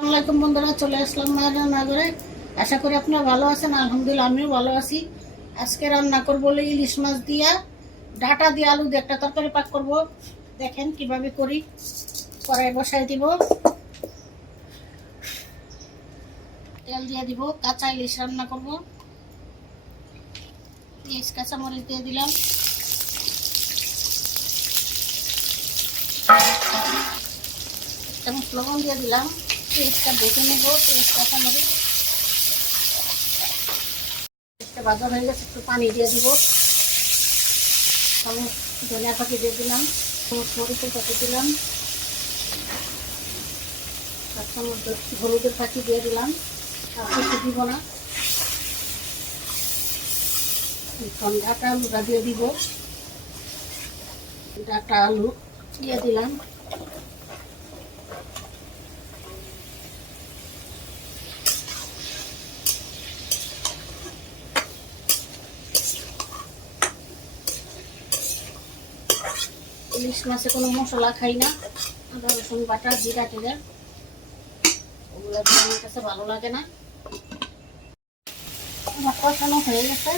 আসসালামাইকুম বন্ধুরা, চলে আসলাম মায়ের রান্নাঘরে। আশা করি আপনারা ভালো আছেন। আলহামদুলিল্লাহ আমিও ভালো আছি। আজকে রান্না করবো ইলিশ মাছ দিয়া ডাটা দিয়ে আলু দিয়ে একটা তরকারি পাক করব। দেখেন কিভাবে করি। কড়াই বসাই দিব, তেল দিয়ে দিব, কাঁচা ইলিশ রান্না করব। পেঁয়াজ কাঁচামরিচ দিয়ে দিলাম, চামচ লবণ দিয়ে দিলাম। পেঁয়াজটা ভেজে নেব, পেঁয়াজ কাঁচামরিচ ভাজা হয়ে গেছে, একটু পানি দিয়ে দিব। চামচ ধনিয়া পাতি দিয়ে দিলাম, চামচ মরিচের পাতি দিলাম, 4 চামচ হলুদের পাতি দিয়ে দিলাম। আর কিছু দিব না। এখন ডাটা আলুটা দিয়ে দিব, ডাটা আলু দিয়ে দিলাম। ইলিশ মাছে কোনো মশলা খাই না, আদা রসুন বাটা জিরা টিরা ওগুলো আমার কাছে ভালো লাগে না। আমার কষানো হয়ে গেছে,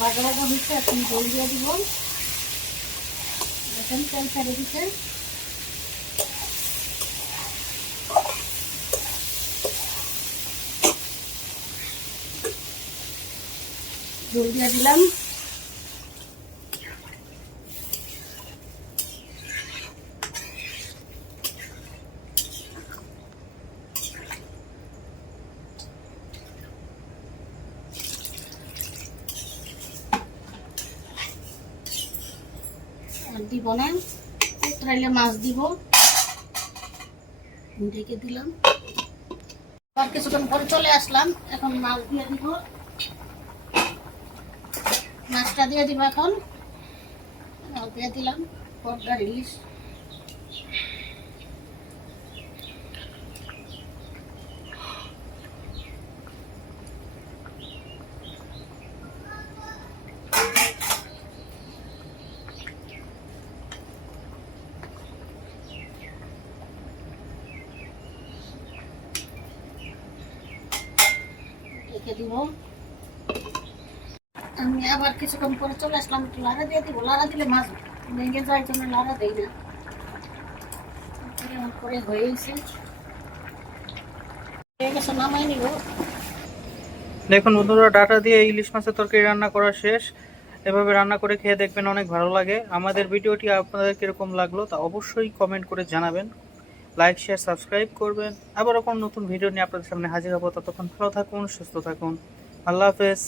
ভাজা ভাজা হচ্ছে। এখন জল দিয়ে দিব। দেখেন তেল ছেড়ে দিচ্ছে। জল দিয়ে দিলাম। আর দিব না, উতরাইলে মাছ দিব। ঢেকে দিলাম। আর কিছুক্ষণ পরে চলে আসলাম। এখন মাছ দিয়ে দিব, মাছটা দিয়ে দিব। এখন দিয়ে দিলাম পদ্মার ইলিশ। রেখে দিব। আমি আবার কিছুক্ষণ পরে চলে আসলাম। একটু লাড়া দিয়ে দিব, লাড়া দিলে মাছ ভেঙে যায়, জন্য লাড়া দেই না। করে হয়েছে, নামাই নিব। দেখুন বন্ধুরা, ডাটা দিয়ে ইলিশ মাছের তরকারি রান্না করা শেষ। এভাবে রান্না করে খেয়ে দেখবেন, অনেক ভালো লাগে। আমাদের ভিডিওটি আপনাদের কিরকম লাগলো তা অবশ্যই কমেন্ট করে জানাবেন। লাইক শেয়ার সাবস্ক্রাইব করবেন। আবারও কোনো নতুন ভিডিও নিয়ে আপনাদের সামনে হাজির হবো। ততক্ষণ ভালো থাকুন, সুস্থ থাকুন। আল্লাহ হাফেজ।